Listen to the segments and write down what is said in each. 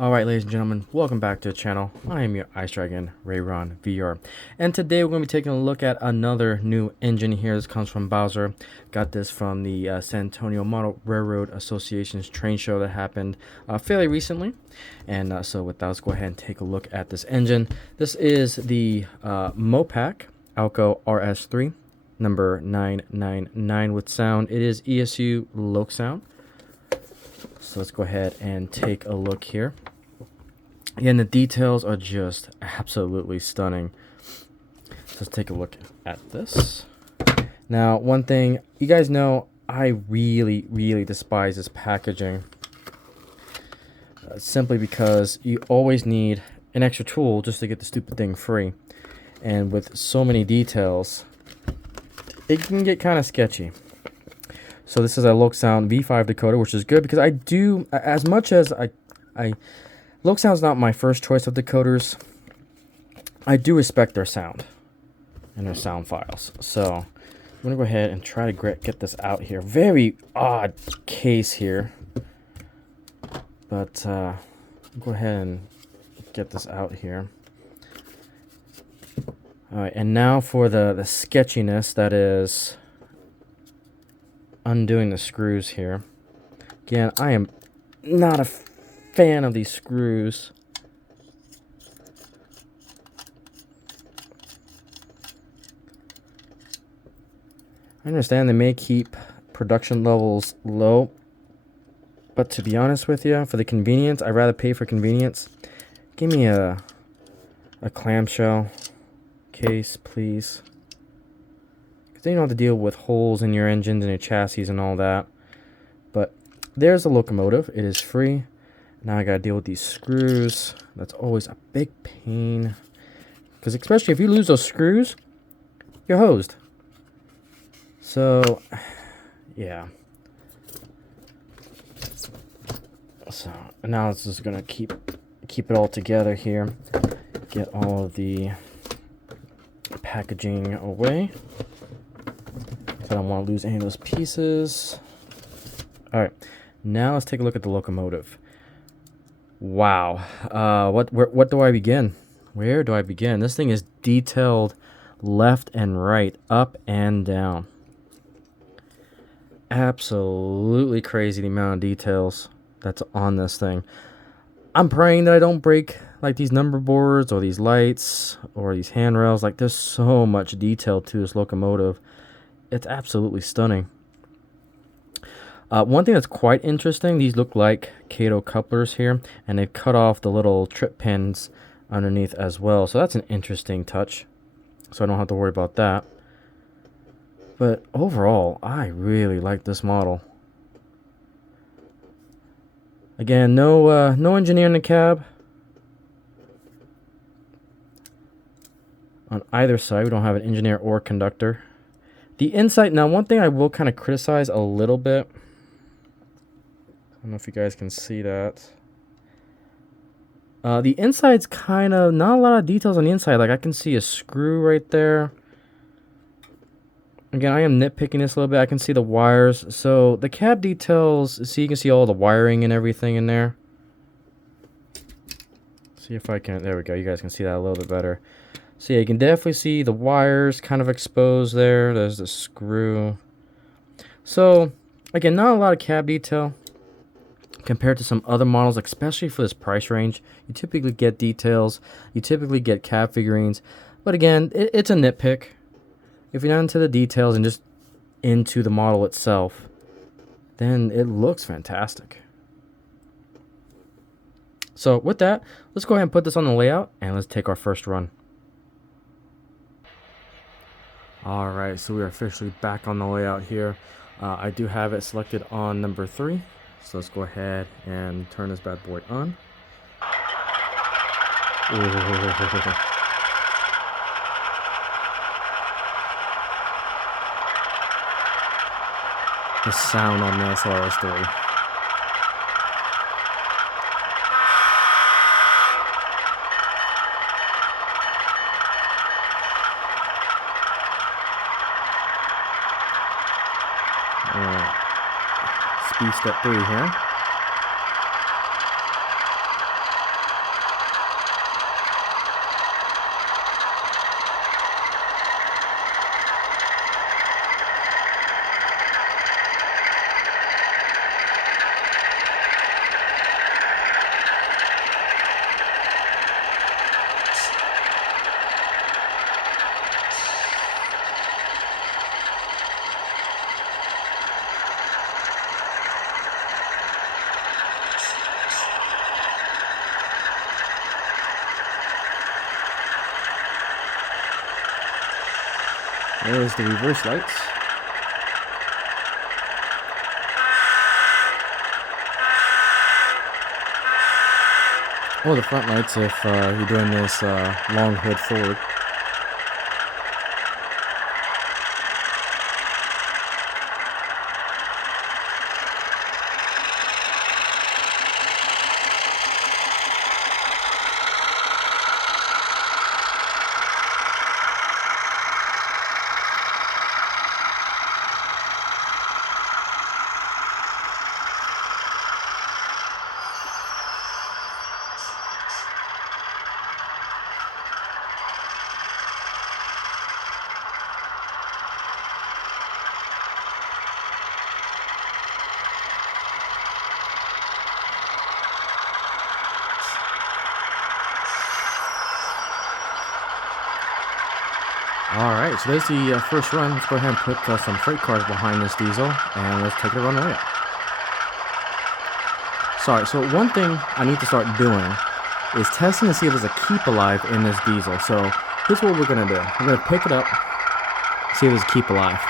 Alright, ladies and gentlemen, welcome back to the channel. I am your Ice Dragon, RayronVR. And today we're going to be taking a look at another new engine here. This comes from Bowser. Got this from the San Antonio Model Railroad Association's train show that happened fairly recently. And so with that, let's go ahead and take a look at this engine. This is the Mopac Alco RS3, number 999 with sound. It is ESU Loc sound. So let's go ahead and take a look here. Again, the details are just absolutely stunning. So let's take a look at this. Now, one thing, you guys know, I really despise this packaging. Simply because you always need an extra tool just to get the stupid thing free. And with so many details, it can get kind of sketchy. So this is a Loc Sound V5 decoder, which is good because I do, as much as Loc Sound's not my first choice of decoders, I do respect their sound and their sound files. So I'm going to go ahead and try to get this out here. Very odd case here. But go ahead and get this out here. Alright, and now for the sketchiness, that is undoing the screws here. Again, I am not a fan of these screws. I understand they may keep production levels low, but to be honest with you, for the convenience, I'd rather pay for convenience. Give me a clamshell case, please. Then you don't have to deal with holes in your engines and your chassis and all that. But there's the locomotive. It is free. Now I gotta deal with these screws. That's always a big pain. Because especially if you lose those screws, you're hosed. So, yeah. So now it's just gonna keep it all together here. Get all of the packaging away. I don't want to lose any of those pieces. Alright, now let's take a look at the locomotive. Wow. What do I begin? Where do I begin? This thing is detailed left and right, up and down. Absolutely crazy the amount of details that's on this thing. I'm praying that I don't break like these number boards or these lights or these handrails. Like, there's so much detail to this locomotive. It's absolutely stunning. One thing that's quite interesting, these look like Kato couplers here, and they've cut off the little trip pins underneath as well. So that's an interesting touch. So I don't have to worry about that. But overall, I really like this model. Again, no engineer in the cab. On either side, we don't have an engineer or conductor. The inside, now one thing I will kind of criticize a little bit. I don't know if you guys can see that. The inside's kind of, not a lot of details on the inside. Like, I can see a screw right there. Again, I am nitpicking this a little bit. I can see the wires. So the cab details, see, you can see all the wiring and everything in there. See if I can, there we go. You guys can see that a little bit better. So yeah, you can definitely see the wires kind of exposed there. There's the screw. So, again, not a lot of cab detail compared to some other models, especially for this price range. You typically get details. You typically get cab figurines. But again, it's a nitpick. If you're not into the details and just into the model itself, then it looks fantastic. So with that, let's go ahead and put this on the layout and let's take our first run. Alright, so we are officially back on the layout here. I do have it selected on number 3. So let's go ahead and turn this bad boy on. The sound on this RS3. Speed step 3 here. There's the reverse lights. Or the front lights if you're doing this long hood forward. Alright, so there's the first run. Let's go ahead and put some freight cars behind this diesel, and let's take it a run away. Sorry, so one thing I need to start doing is testing to see if there's a keep alive in this diesel. So here's what we're going to do. We're going to pick it up, see if there's a keep alive.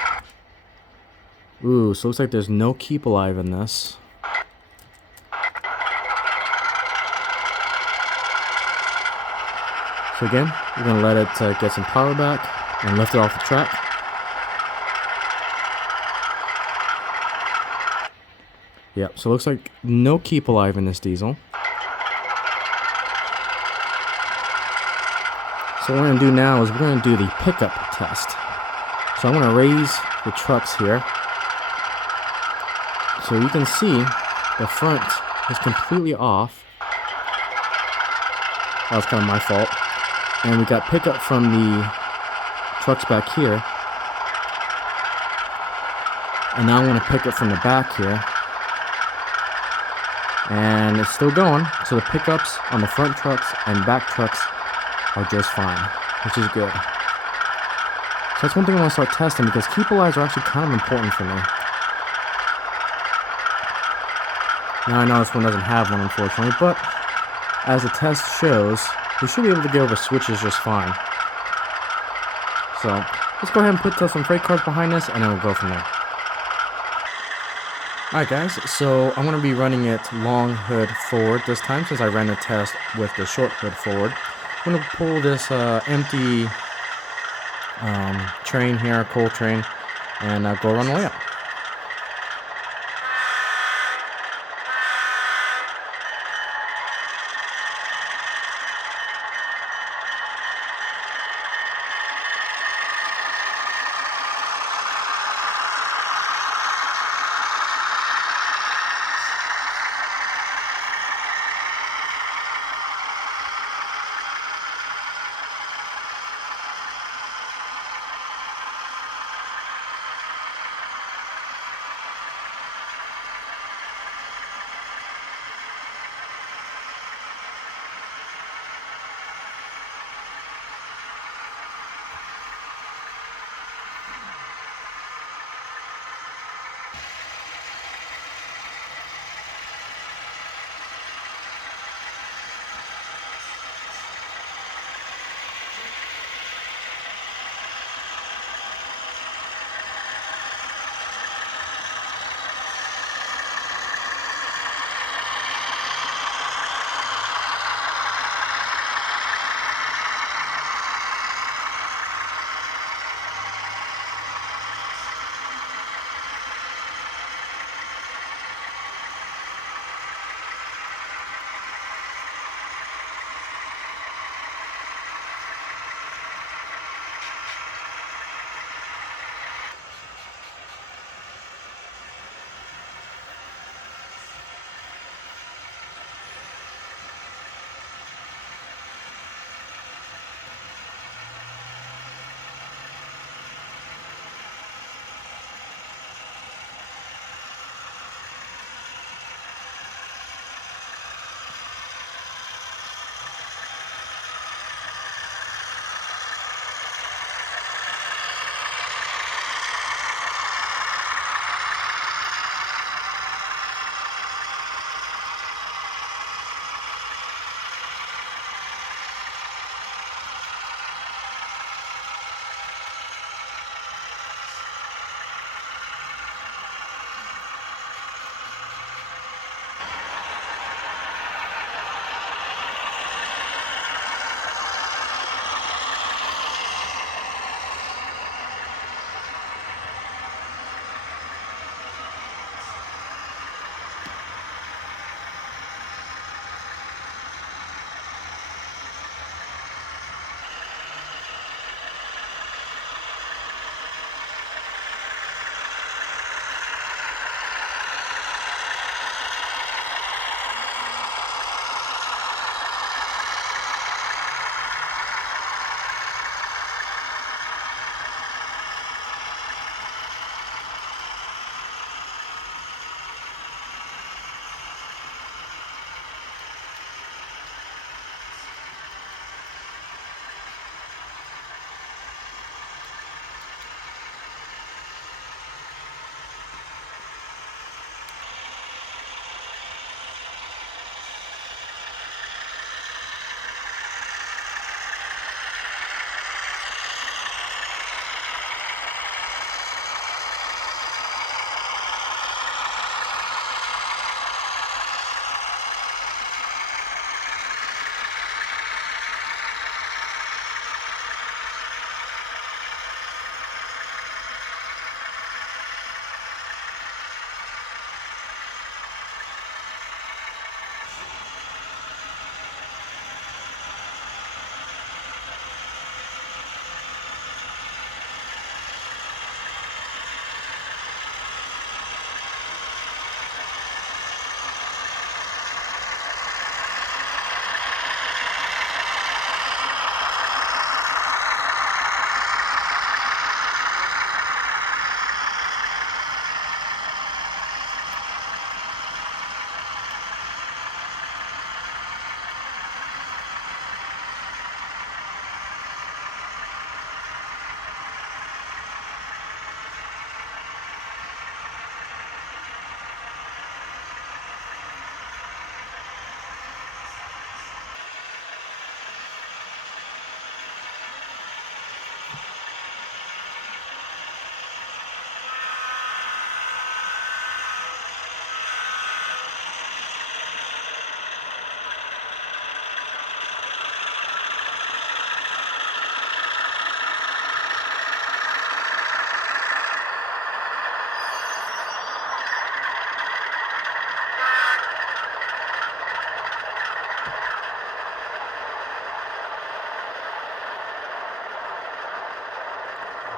Ooh, so it looks like there's no keep alive in this. So again, we're going to let it get some power back and lift it off the track. Yep, so it looks like no keep alive in this diesel. So what we're going to do now is we're going to do the pickup test. So I'm going to raise the trucks here. So you can see the front is completely off. That was kind of my fault. And we got pickup from the trucks back here. And now I want to pick it from the back here. And it's still going. So the pickups on the front trucks and back trucks are just fine, which is good. So that's one thing I want to start testing, because keep alives are actually kind of important for me. Now I know this one doesn't have one, unfortunately, but as the test shows, we should be able to get over switches just fine. So let's go ahead and put some freight cars behind this, and then we'll go from there. Alright guys, so I'm going to be running it long hood forward this time, since I ran the test with the short hood forward. I'm going to pull this empty train here, coal train, and go run the way up.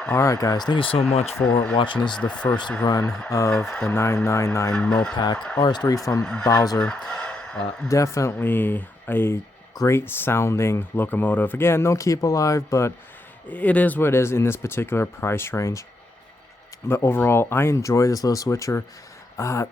Alright guys, thank you so much for watching. This is the first run of the 999 Mopac RS3 from Bowser. Definitely a great sounding locomotive. Again, no keep alive, but it is what it is in this particular price range. But overall, I enjoy this little switcher.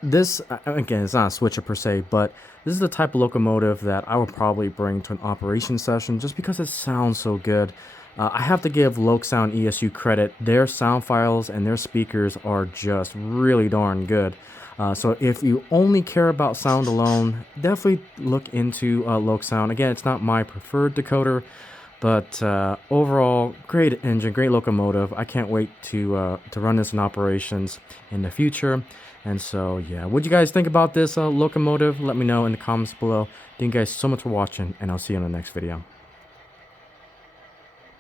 This, again, it's not a switcher per se, but this is the type of locomotive that I would probably bring to an operation session just because it sounds so good. I have to give Lokesound ESU credit. Their sound files and their speakers are just really darn good. So if you only care about sound alone, definitely look into Lokesound. Again, it's not my preferred decoder, but overall, great engine, great locomotive. I can't wait to run this in operations in the future. And so, yeah, what do you guys think about this locomotive? Let me know in the comments below. Thank you guys so much for watching, and I'll see you in the next video.